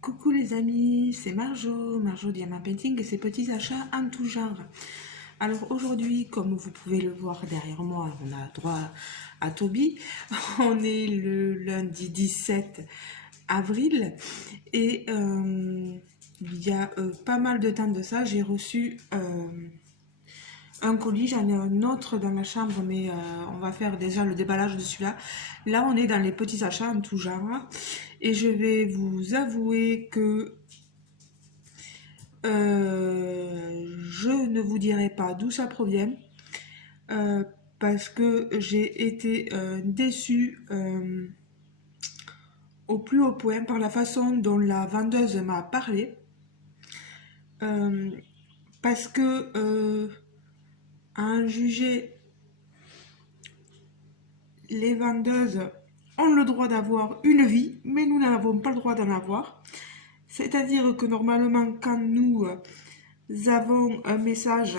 Coucou les amis, c'est Marjo Diamant Painting et ses petits achats en tout genre. Alors aujourd'hui, comme vous pouvez le voir derrière moi, on a droit à Toby. On est le lundi 17 avril et il y a pas mal de temps de ça, j'ai reçu un colis, j'en ai un autre dans la chambre, mais on va faire déjà le déballage de celui-là. Là, on est dans les petits achats en tout genre. Et je vais vous avouer que je ne vous dirai pas d'où ça provient. Parce que j'ai été déçue au plus haut point par la façon dont la vendeuse m'a parlé. Parce que à en juger, les vendeuses ont le droit d'avoir une vie, mais nous n'avons pas le droit d'en avoir. C'est-à-dire que normalement, quand nous avons un message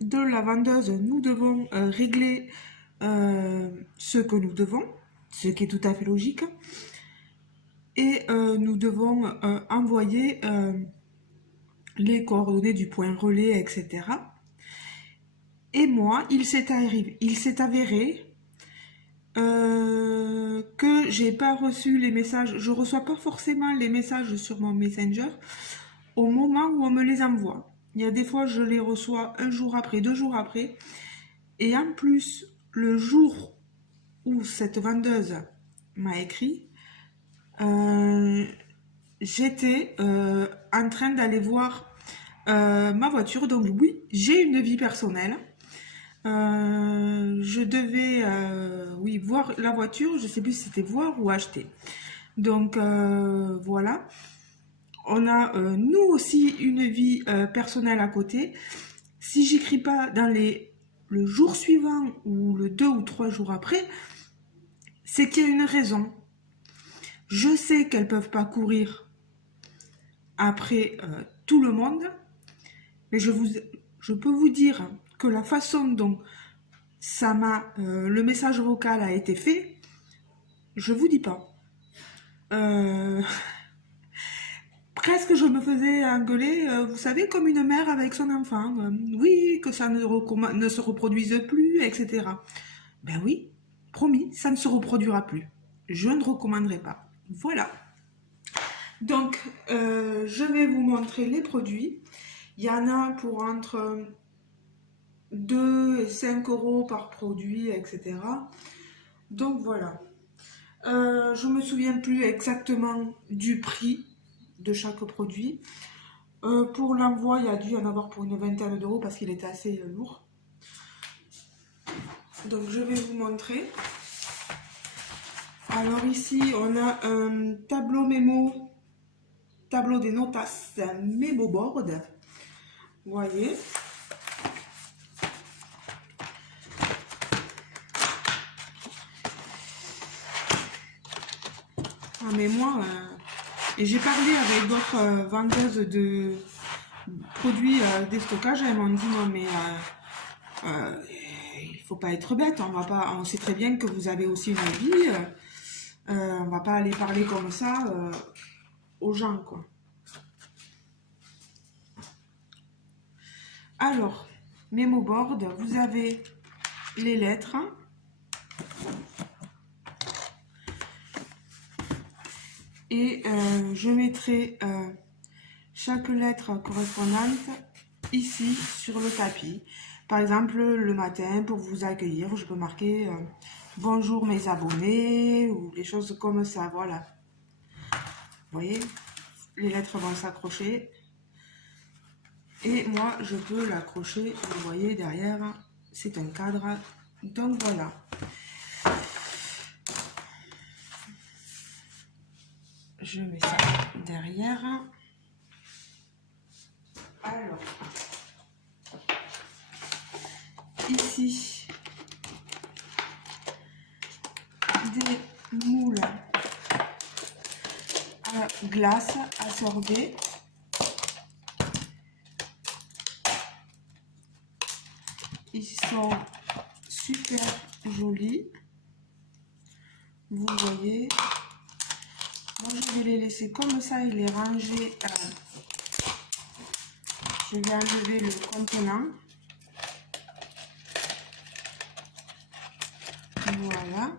de la vendeuse, nous devons régler ce que nous devons, ce qui est tout à fait logique, et nous devons envoyer les coordonnées du point relais, etc. Et moi, il s'est avéré que j'ai pas reçu les messages, je reçois pas forcément les messages sur mon Messenger au moment où on me les envoie. Il y a des fois je les reçois un jour après, 2 jours après, et en plus le jour où cette vendeuse m'a écrit, j'étais en train d'aller voir ma voiture, donc oui, j'ai une vie personnelle. Je devais, oui, voir la voiture, je sais plus si c'était voir ou acheter. Donc voilà, on a nous aussi une vie personnelle à côté. Si j'écris pas dans le jour suivant ou le 2 ou 3 jours après, c'est qu'il y a une raison. Je sais qu'elles peuvent pas courir après tout le monde, mais je peux vous dire que la façon dont le message vocal a été fait, je vous dis pas. Presque je me faisais engueuler, vous savez, comme une mère avec son enfant. Oui, que ça ne se reproduise plus, etc. Ben oui, promis, ça ne se reproduira plus. Je ne recommanderai pas. Voilà. Donc, je vais vous montrer les produits. Il y en a pour entre 2 et 5 euros par produit, etc. Donc voilà. Je me souviens plus exactement du prix de chaque produit. Pour l'envoi, il y a dû y en avoir pour une vingtaine d'euros parce qu'il était assez lourd. Donc je vais vous montrer. Alors ici, on a un tableau des notas mémo board. Vous voyez. Ah mais moi, et j'ai parlé avec d'autres vendeuses de produits déstockage, elles m'ont dit non mais il faut pas être bête, on sait très bien que vous avez aussi une vie, on va pas aller parler comme ça aux gens quoi. Alors, mémo board, vous avez les lettres. Et je mettrai chaque lettre correspondante ici sur le tapis. Par exemple, le matin, pour vous accueillir, je peux marquer bonjour mes abonnés ou des choses comme ça. Voilà. Vous voyez, les lettres vont s'accrocher. Et moi, je peux l'accrocher, vous voyez, derrière, c'est un cadre. Donc voilà. Je mets ça derrière. Alors, ici, des moules à glace à sorbet. Ils sont super jolis. Vous voyez, Moi, je vais les laisser comme ça et les ranger. Je vais enlever le contenant. Voilà.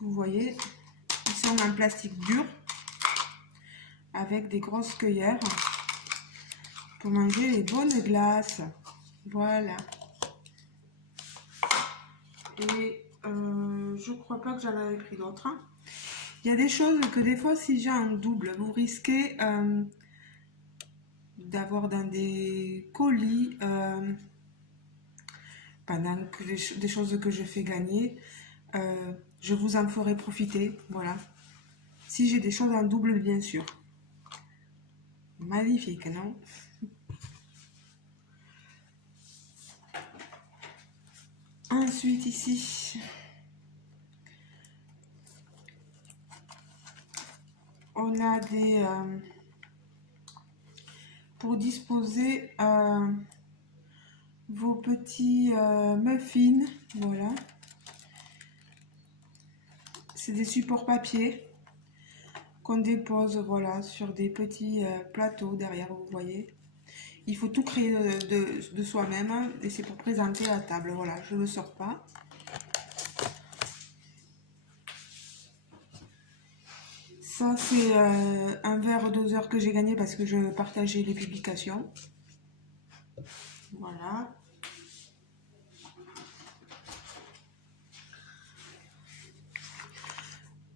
Vous voyez, ils sont en plastique dur avec des grosses cuillères pour manger les bonnes glaces. Voilà. Et je crois pas que j'en avais pris d'autres. Il y a des choses que des fois, si j'ai en double, vous risquez d'avoir dans des colis pendant que des choses que je fais gagner. Je vous en ferai profiter. Voilà. Si j'ai des choses en double, bien sûr. Magnifique, non? Ensuite, ici, on a des... pour disposer vos petits muffins. Voilà. C'est des supports papier qu'on dépose, voilà, sur des petits plateaux derrière, vous voyez. Il faut tout créer de soi-même et c'est pour présenter la table. Voilà, je ne le sors pas. Ça, c'est un verre doseur que j'ai gagné parce que je partageais les publications. Voilà.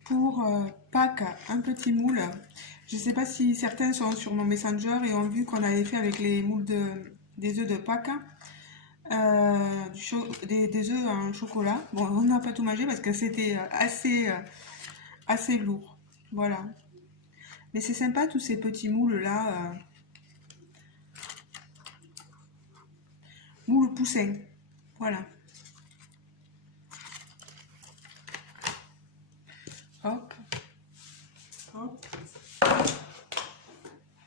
Pour Pâques, un petit moule. Je ne sais pas si certains sont sur mon Messenger et ont vu qu'on avait fait avec les moules des œufs de Pâques. Des œufs en chocolat. Bon, on n'a pas tout mangé parce que c'était assez lourd. Voilà. Mais c'est sympa tous ces petits moules là. Moules poussins. Voilà. Hop. Hop.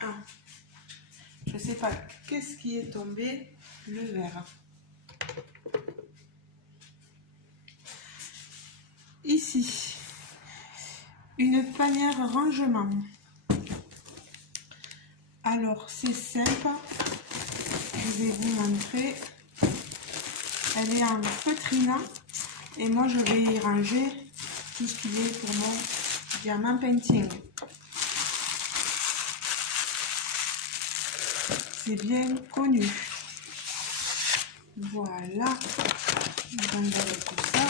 Ah. Je sais pas qu'est-ce qui est tombé. Le verre. Ici. Une panière rangement. Alors, c'est simple. Je vais vous montrer. Elle est en feutrine. Et moi, je vais y ranger tout ce qui est pour mon diamant painting. C'est bien connu. Voilà. J'enlève tout ça.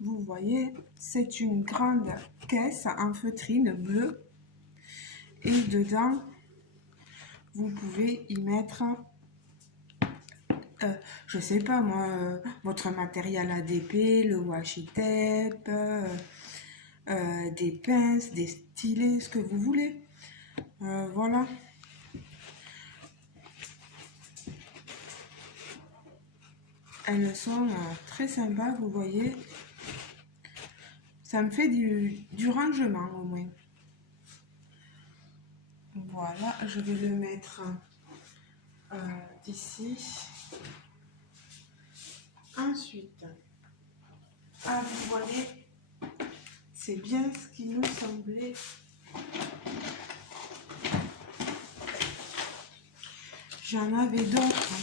Vous voyez, c'est une grande caisse en feutrine bleue. Et dedans, vous pouvez y mettre, je sais pas moi, votre matériel ADP, le washi tape, des pinces, des stylets, ce que vous voulez. Voilà. Elles sont très sympas, vous voyez. Ça me fait du rangement au moins. Voilà, je vais le mettre ici. Ensuite, vous voyez, c'est bien ce qui nous semblait. J'en avais d'autres.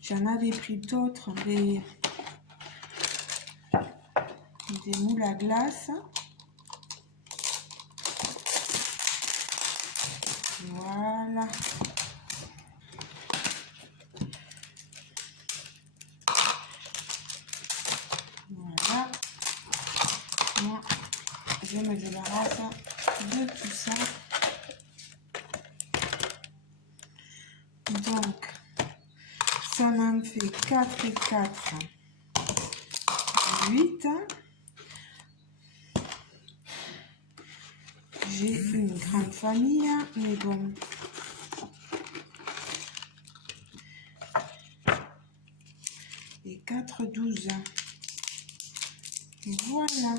J'en avais pris d'autres, des moules à glace. Voilà. Voilà. Moi, je me débarrasse de tout ça. Donc, ça m'en fait 4 et 4, 8. J'ai une grande famille, mais bon. Et 4, 12. Voilà.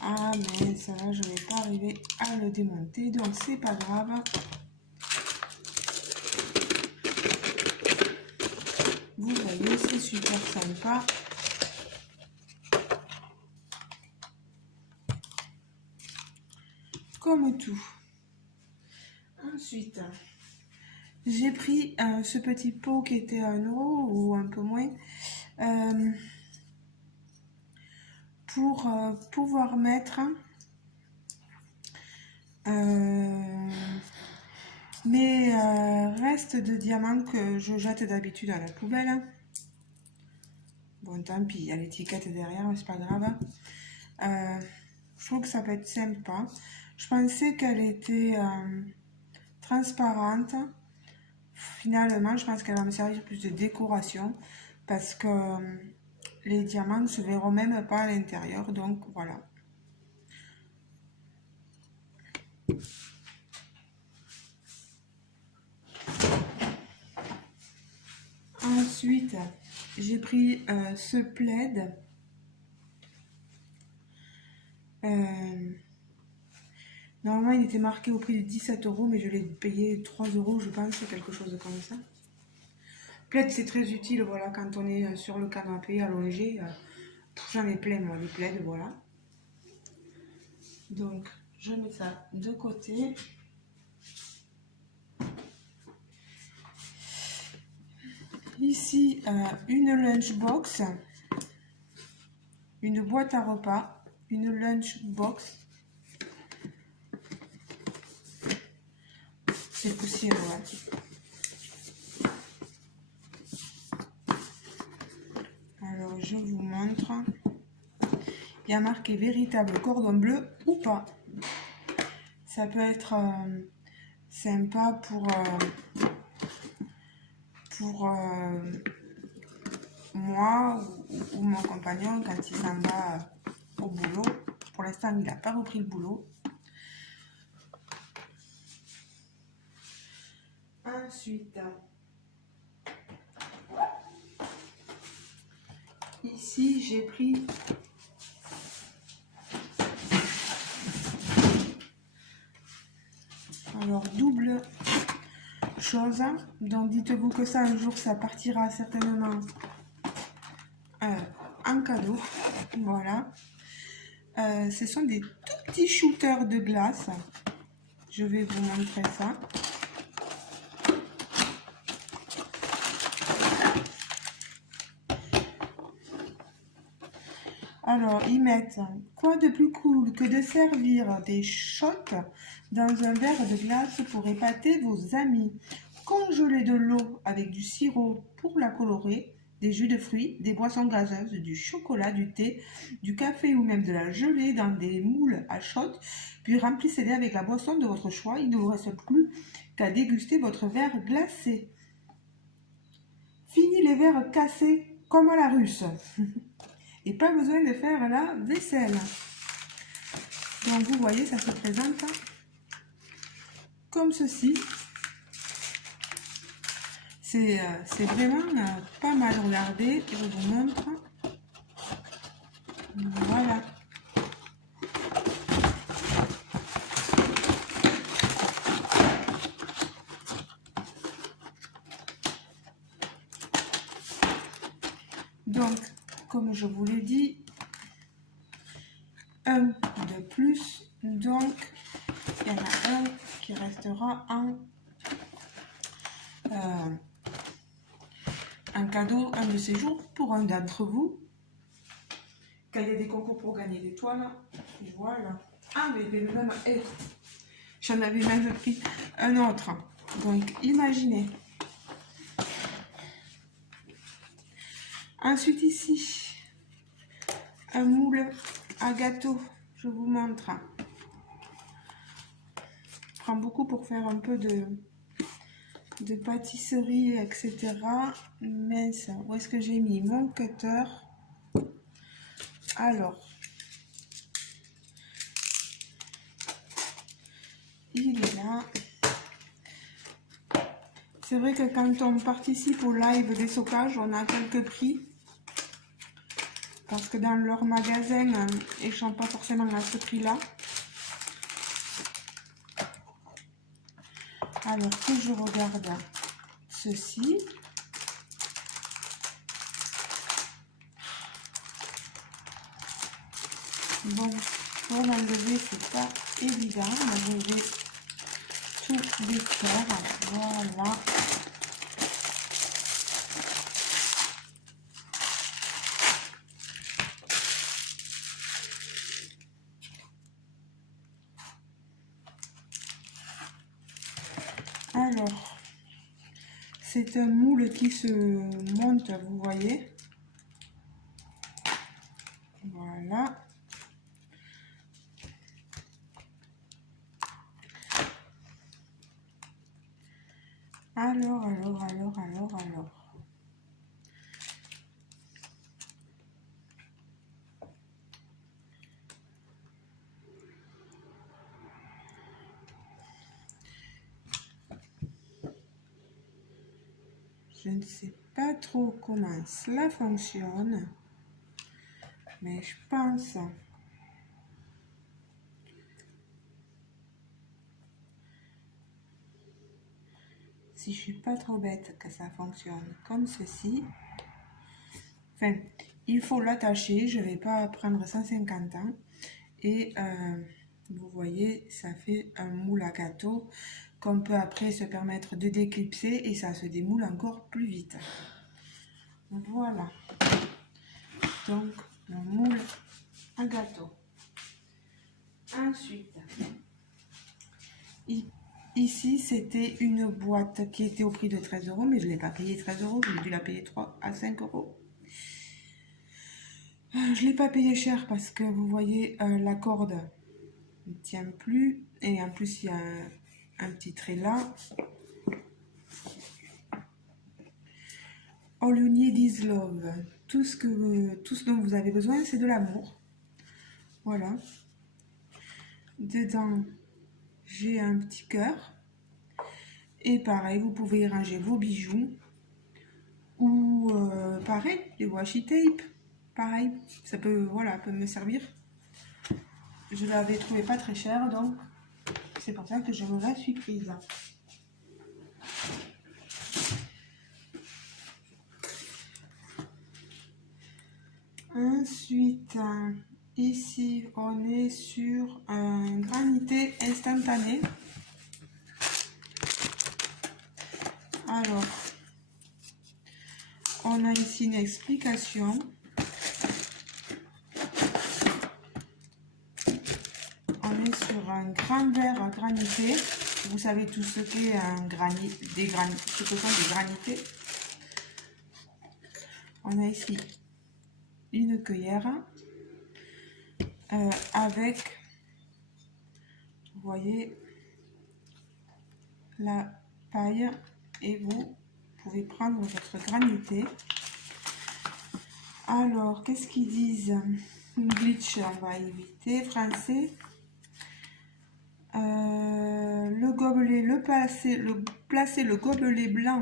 Ah, mais ça là, je vais pas arriver à le démonter, donc c'est pas grave. Vous voyez, c'est super sympa. comme tout. Ensuite, j'ai pris ce petit pot qui était à 1 € ou un peu moins pour pouvoir mettre mes restes de diamants que je jette d'habitude à la poubelle. Bon, tant pis, il y a l'étiquette derrière, mais c'est pas grave. Je trouve que ça peut être sympa. Je pensais qu'elle était transparente. Finalement, je pense qu'elle va me servir plus de décoration parce que les diamants ne se verront même pas à l'intérieur. Donc voilà. Ensuite, j'ai pris ce plaid. Normalement, il était marqué au prix de 17 €, mais je l'ai payé 3 €, je pense, quelque chose comme ça. Plaid, c'est très utile, voilà, quand on est sur le canapé allongé. J'en ai plein, moi, les plaids, voilà. Donc, je mets ça de côté. Ici, une lunchbox, une boîte à repas, une lunchbox. C'est poussiéreux. Alors, je vous montre. Il y a marqué véritable cordon bleu ou pas. Ça peut être sympa pour moi ou mon compagnon quand il s'en va au boulot. Pour l'instant, il n'a pas repris le boulot. Ensuite, ici, j'ai pris alors double chose. Donc, dites-vous que ça, un jour, ça partira certainement en cadeau. Voilà. Ce sont des tout petits shooters de glace. Je vais vous montrer ça. Alors, ils mettent quoi de plus cool que de servir des shots dans un verre de glace pour épater vos amis. Congeler de l'eau avec du sirop pour la colorer, des jus de fruits, des boissons gazeuses, du chocolat, du thé, du café ou même de la gelée dans des moules à shot, puis remplissez-les avec la boisson de votre choix. Il ne vous reste plus qu'à déguster votre verre glacé. Fini les verres cassés comme à la russe. Et pas besoin de faire la vaisselle. Donc vous voyez, ça se présente comme ceci. C'est vraiment pas mal. Regardez, je vous montre. Voilà. Donc, comme je vous l'ai dit, un de plus. Donc, il y en a un qui restera un cadeau, un de ces jours pour un d'entre vous. Quand il y a des concours pour gagner des toiles, voilà. Ah, mais même, j'en avais même pris un autre. Donc, imaginez. Ensuite, ici, un moule à gâteau. Je vous montre. Je prends beaucoup pour faire un peu de pâtisserie, etc. Mince, où est-ce que j'ai mis mon cutter? Alors, il est là. C'est vrai que quand on participe au live des Socages, on a quelques prix. Parce que dans leur magasin, ils ne sont pas forcément à ce prix-là. Alors que je regarde ceci. Bon, Pour l'enlever, c'est pas évident. Je vais tout défaire. Voilà. Alors, c'est un moule qui se monte, vous voyez. Voilà. Alors. Je ne sais pas trop comment cela fonctionne, mais je pense si je suis pas trop bête que ça fonctionne comme ceci. Enfin, il faut l'attacher, je vais pas prendre 150 ans et vous voyez, ça fait un moule à gâteau qu'on peut après se permettre de déclipser et ça se démoule encore plus vite. Voilà, donc mon moule à gâteau. Ensuite, ici c'était une boîte qui était au prix de 13 €, mais je ne l'ai pas payé 13 €, j'ai dû la payer 3 à 5 €. Je ne l'ai pas payé cher parce que vous voyez la corde ne tient plus et en plus il y a un petit trait là. All you need is love. Tout ce dont vous avez besoin, c'est de l'amour. Voilà. Dedans, j'ai un petit cœur. Et pareil, vous pouvez y ranger vos bijoux. Ou pareil, les washi tape. Pareil, ça peut, voilà, peut me servir. Je l'avais trouvé pas très cher, donc c'est pour ça que je me la suis prise. Ensuite, ici, on est sur un granité instantané. Alors, on a ici une explication. On est sur un grand verre à granité. Vous savez tout ce qu'est un granit, ce que sont des granités. On a ici une cuillère avec, vous voyez, la paille et vous pouvez prendre votre granité. Alors, qu'est-ce qu'ils disent? Glitch, on va éviter. Français. Le gobelet, placer le gobelet blanc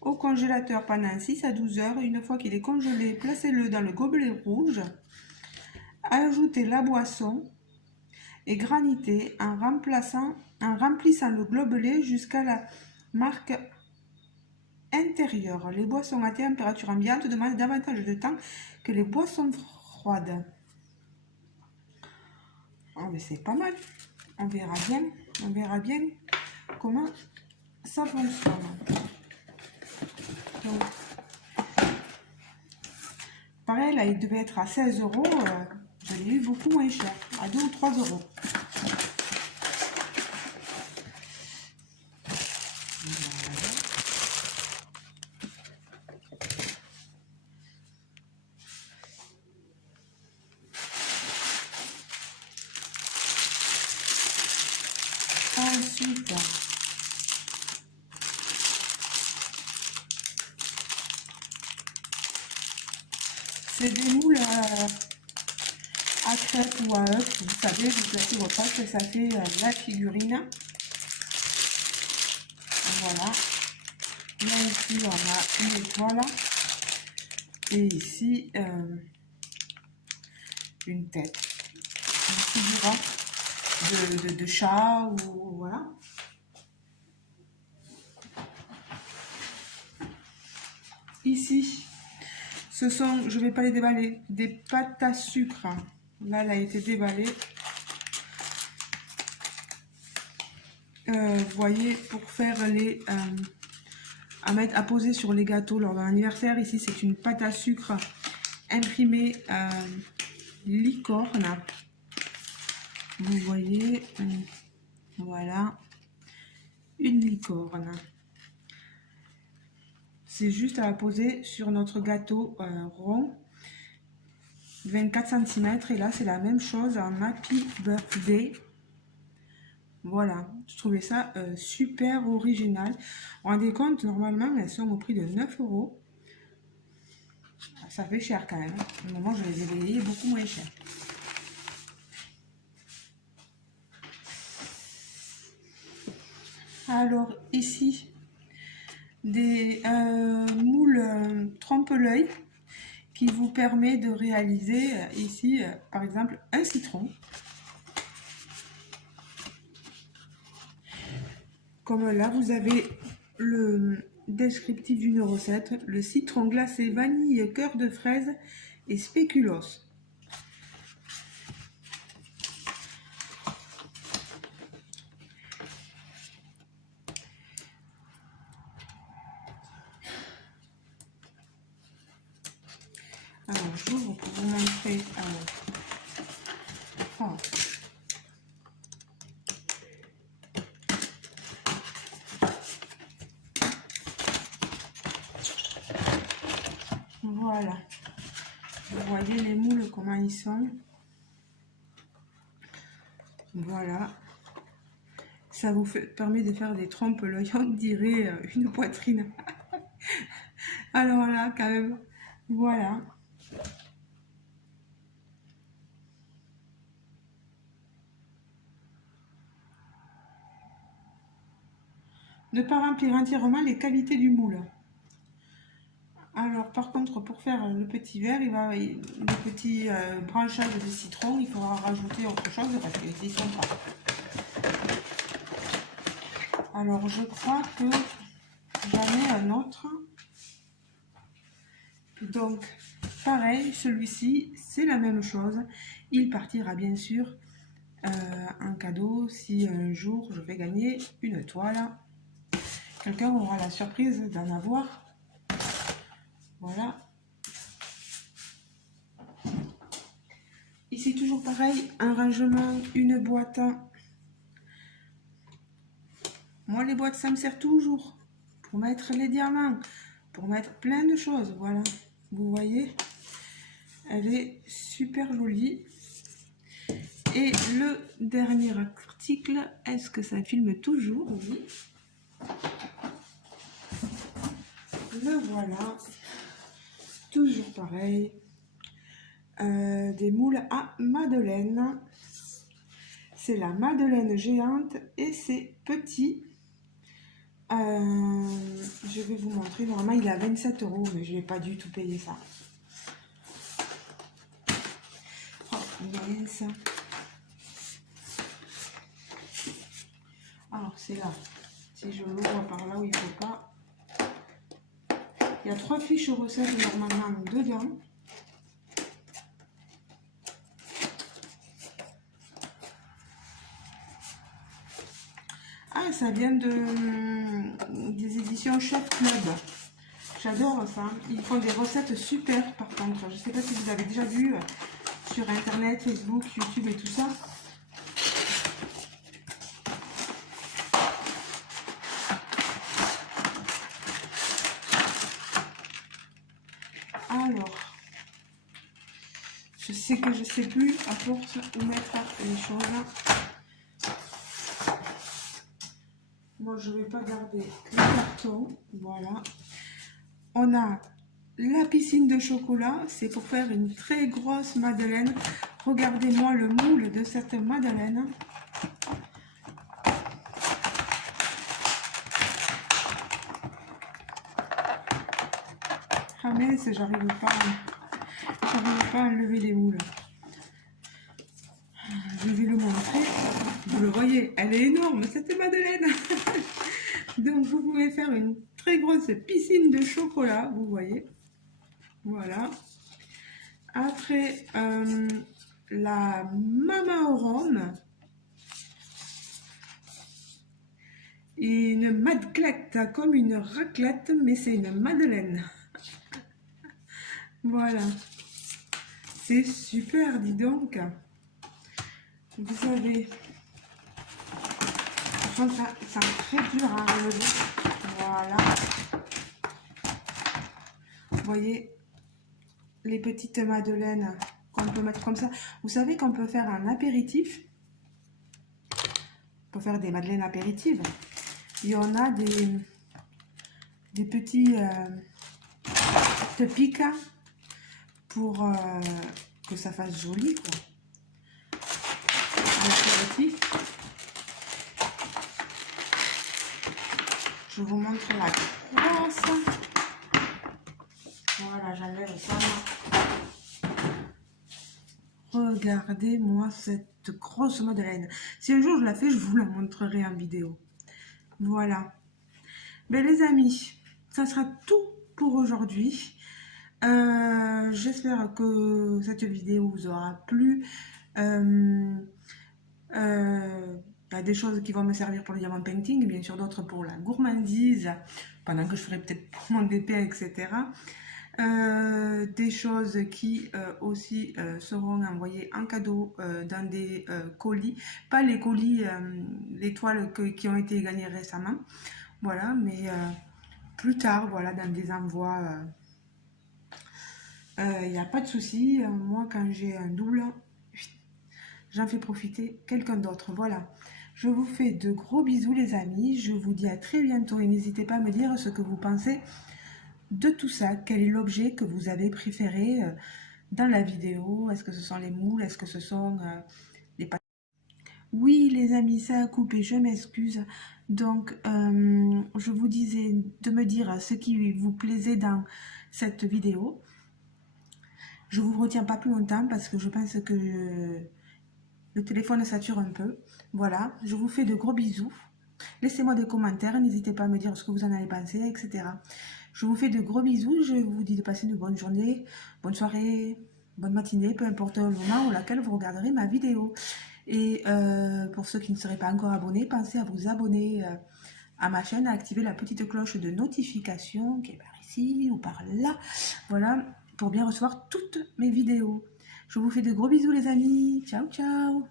au congélateur pendant 6 à 12 heures. Une fois qu'il est congelé, placez-le dans le gobelet rouge. Ajoutez la boisson et granitez en remplissant le gobelet jusqu'à la marque intérieure. Les boissons à température ambiante demandent davantage de temps que les boissons froides. Oh, mais c'est pas mal. On verra bien comment ça fonctionne. Donc, pareil, là, il devait être à 16 €. Je l'ai eu beaucoup moins cher, à 2 ou 3 €. Ensuite, c'est des moules à crêpes ou à œufs. Vous savez, vous placez vos pâtes et ça fait la figurine. Voilà. Là ici, on a une étoile. Et ici, une tête. Une figure de chat ou voilà. Ici, ce sont, je ne vais pas les déballer, des pâtes à sucre. Là, elle a été déballée. vous voyez, pour faire les... à mettre, à poser sur les gâteaux lors d'un anniversaire. Ici, c'est une pâte à sucre imprimée licorne. Vous voyez, voilà, une licorne. C'est juste à poser sur notre gâteau rond, 24 cm. Et là, c'est la même chose en Happy Birthday. Voilà, je trouvais ça super original. Vous vous rendez compte, normalement, elles sont au prix de 9 euros. Ça fait cher quand même. Au moment, je les ai payées beaucoup moins cher. Alors, ici, des moules trompe-l'œil qui vous permet de réaliser ici, par exemple, un citron. Comme là, vous avez le descriptif d'une recette, le citron glacé, vanille, cœur de fraise et spéculoos. Alors, j'ouvre pour vous montrer. Oh. Voilà. Vous voyez les moules, comment ils sont. Voilà. Ça vous permet de faire des trompe-l'œil, on dirait une poitrine. Alors là, quand même, voilà. Ne pas remplir entièrement les cavités du moule. Alors, par contre, pour faire le petit verre, le petit branchage de citron, il faudra rajouter autre chose parce qu'ils ne sont pas. Alors, je crois que j'en ai un autre. Donc, pareil, celui-ci, c'est la même chose. Il partira bien sûr en cadeau si un jour je vais gagner une toile. Quelqu'un aura la surprise d'en avoir. Voilà. Ici, toujours pareil, un rangement, une boîte. Moi, les boîtes, ça me sert toujours pour mettre les diamants, pour mettre plein de choses. Voilà, vous voyez, elle est super jolie. Et le dernier article, est-ce que ça filme toujours? Oui. Le voilà, toujours pareil. Des moules à madeleine. C'est la madeleine géante et c'est petit. Je vais vous montrer. Normalement, il est à 27 euros, mais je n'ai pas du tout payé ça. Oh, mince. Alors, c'est là. Si je l'ouvre par là où il ne faut pas. Il y a 3 fiches recettes normalement dedans. Ah, ça vient des éditions Chef Club. J'adore ça. Ils font des recettes super par contre. Je ne sais pas si vous avez déjà vu sur Internet, Facebook, YouTube et tout ça. Alors, je sais que je ne sais plus à force où mettre les choses. Moi, je ne vais pas garder le carton. Voilà. On a la piscine de chocolat. C'est pour faire une très grosse madeleine. Regardez-moi le moule de cette madeleine. Ah mince, j'arrive pas à enlever les moules. Je vais le montrer. Vous le voyez, elle est énorme, cette madeleine. Donc, vous pouvez faire une très grosse piscine de chocolat, vous voyez. Voilà. Après, la Mama au rhum. éclate comme une raclette, mais c'est une madeleine. Voilà. C'est super, dis donc. Vous savez, ça très dur à relever. Voilà. Vous voyez les petites madeleines qu'on peut mettre comme ça. Vous savez qu'on peut faire un apéritif. On peut faire des madeleines apéritives. Il y en a des petits pics pour que ça fasse joli, quoi. Un apéritif. Je vous montre la grosse. Voilà, j'enlève ça. Regardez-moi cette grosse madeleine. Si un jour je la fais, je vous la montrerai en vidéo. Voilà. Ben, les amis, ça sera tout pour aujourd'hui. J'espère que cette vidéo vous aura plu. Il y a des choses qui vont me servir pour le diamant painting, bien sûr d'autres pour la gourmandise, pendant que je ferai peut-être pour mon DP, etc. Des choses qui aussi seront envoyées en cadeau dans des colis, pas les colis, les toiles qui ont été gagnées récemment, voilà, mais plus tard, voilà, dans des envois, il n'y a pas de souci. Moi, quand j'ai un double, j'en fais profiter quelqu'un d'autre, voilà. Je vous fais de gros bisous les amis, je vous dis à très bientôt et n'hésitez pas à me dire ce que vous pensez de tout ça. Quel est l'objet que vous avez préféré dans la vidéo? Est-ce que ce sont les moules? Est-ce que ce sont les pâtes? Oui les amis, ça a coupé, je m'excuse. Donc je vous disais de me dire ce qui vous plaisait dans cette vidéo. Je ne vous retiens pas plus longtemps parce que je pense que le téléphone sature un peu. Voilà, je vous fais de gros bisous. Laissez-moi des commentaires, n'hésitez pas à me dire ce que vous en avez pensé, etc. Je vous fais de gros bisous, je vous dis de passer une bonne journée, bonne soirée, bonne matinée, peu importe le moment où laquelle vous regarderez ma vidéo. Et pour ceux qui ne seraient pas encore abonnés, pensez à vous abonner à ma chaîne, à activer la petite cloche de notification qui est par ici ou par là. Voilà, pour bien recevoir toutes mes vidéos. Je vous fais de gros bisous les amis. Ciao, ciao.